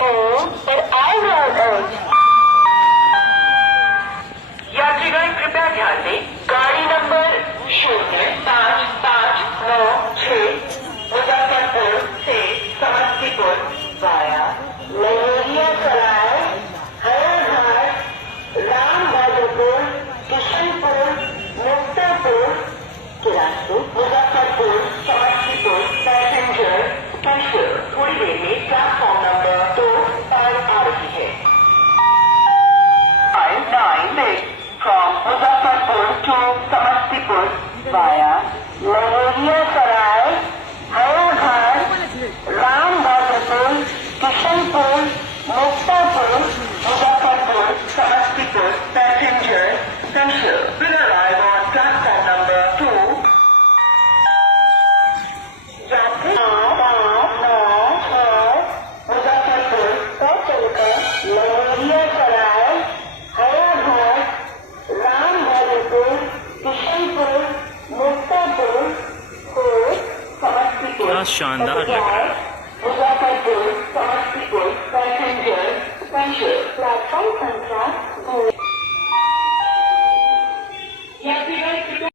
दो पर आएगा अर्ज। यात्रीगण कृपया ध्यान दें, गाड़ी नंबर 0559 मुजफ्फरपुर से समस्तीपुर वाया लहेरिया सराय, हरिहरघाट, रामबहादुरपुर, किशनपुर, मुक्तापुर के रास्ते मुजफ्फरपुर समस्तीपुर पैसेंजर स्पेशल थोड़ी देर में प्लेटफॉर्म नंबर 2 पर आ रही है। 596 from Muzaffarpur to Samastipur via Lahoriya Sarai, Harirghat, Rambagapur, Kishanpur, Muktapur, Muzaffarpur, Samastipur passenger special will arrive on platform number 2. Muzaffarpur का चलकर लहेरिया सराय, हरिहरघाट, रामबहादुरपुर, किशनपुर, मुक्तापुर को समस्तीपुर क्या शानदार लग रहा है। Muzaffarpur Samastipur passenger special platform संख्या